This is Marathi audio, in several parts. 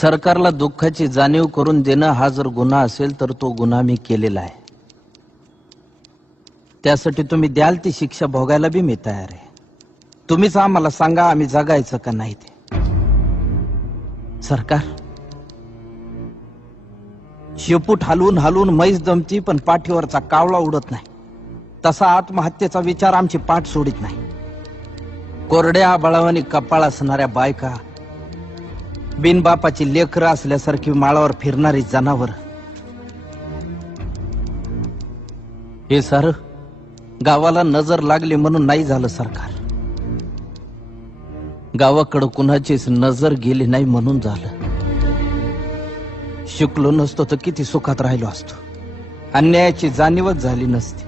सरकारला दुःखाची जाणीव करून देणं हा जर गुन्हा असेल तर तो गुन्हा मी केलेला आहे. त्यासाठी तुम्ही द्याल ती शिक्षा भोगायला बी मी तयार आहे. तुम्हीच आम्हाला सांगा आम्ही जगायचं का नाही ते. सरकार शेपूट हलवून हलवून म्हैस दमती पण पाठीवरचा कावळा उडत नाही. तसा आत्महत्येचा विचार आमची पाठ सोडित नाही. कोरड्या बळावानी कपाळ असणाऱ्या बायका, बिनबापाची लेकरं असल्यासारखी माळावर फिरणारी जनावर, हे सारं गावाला नजर लागली म्हणून नाही झालं सरकार. गावाकडं कुणाचीच नजर गेली नाही म्हणून झालं. शिकलो नसतो तर किती सुखात राहिलो असतो. अन्यायाची जाणीवच झाली नसती.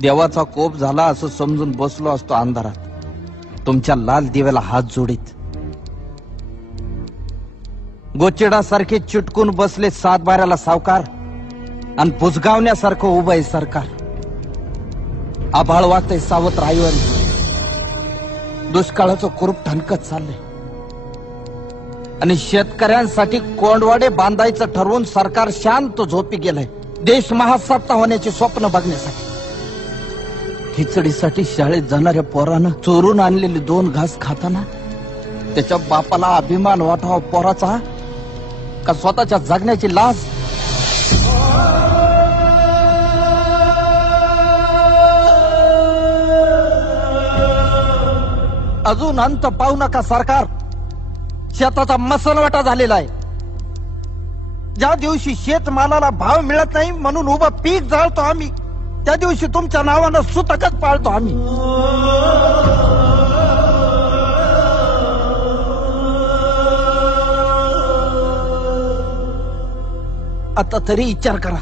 देवाचा कोप झाला असं समजून बसलो असतो अंधारात तुमच्या लाल दिव्याला हात जोडीत. गोचिडासारखे चिटकून बसले सातबाऱ्याला सावकार आणि बुजगावण्यासारखं उभं आहे सरकार. आभाळ वाटतंय सावत्र आईवर. दुष्काळाचं कुरूप ठणकत चाललंय आणि शेतकऱ्यांसाठी कोंडवाडे बांधायचं ठरवून सरकार शांत झोपी गेलंय. देश महासत्ता होण्याचे स्वप्न बघण्यासाठी. खिचडीसाठी शाळेत जाणाऱ्या पोरानं चोरून आणलेले 2 घास खाताना त्याच्या बापाला अभिमान वाटावा पोराचा का स्वतःच्या जगण्याची लाज. अजून अंत पाहू नका सरकार. शेताचा मसलवाटा झालेला आहे. ज्या दिवशी शेतमालाला भाव मिळत नाही म्हणून उभं पीक जाळतो आम्ही, त्या दिवशी तुमच्या नावानं सुतकच पाळतो आम्ही. आता तरी विचार करा.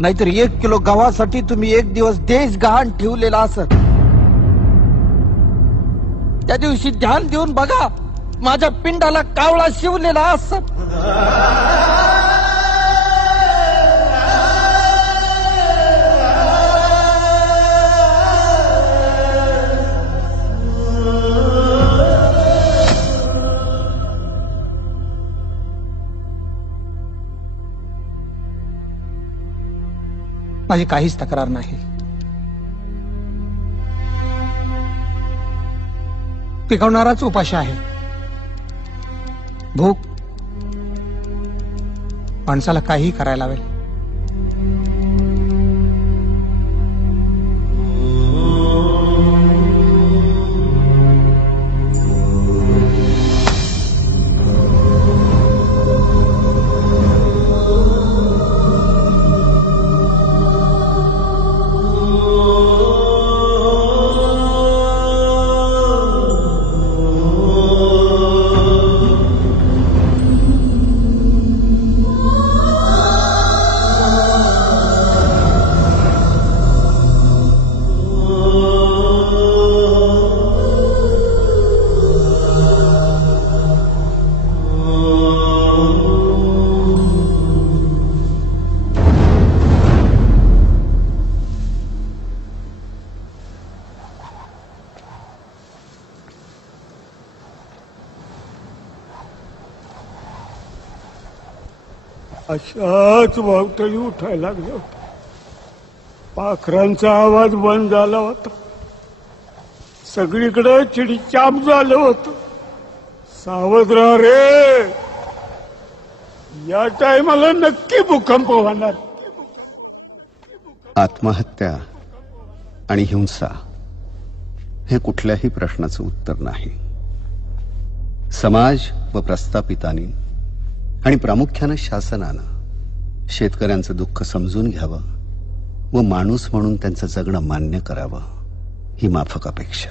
नाहीतर 1 किलो गव्हासाठी तुम्ही 1 दिवस देश गहाण ठेवलेला असत. त्या दिवशी ध्यान देऊन बघा, माझ्या पिंडाला कावळा शिवलेला असत. माझी काहीच तक्रार नाही. पिकवणाराच उपाशी आहे. भूक माणसाला काही करायला लावेल. अशाच वावटळी उठायला लागल्या होत्या. पाखरांचा आवाज बंद झाला होता. सगळीकडे चिडीचाप झालं होतं. सावध राहा रे, या टायमाला नक्की भूकंप होणार. आत्महत्या आणि हिंसा हे कुठल्याही प्रश्नाचं उत्तर नाही. समाज व प्रस्थापितांनी आणि प्रामुख्यानं शासनानं शेतकऱ्यांचं दुःख समजून घ्यावं व माणूस म्हणून त्यांचं जगणं मान्य करावं ही माफक अपेक्षा.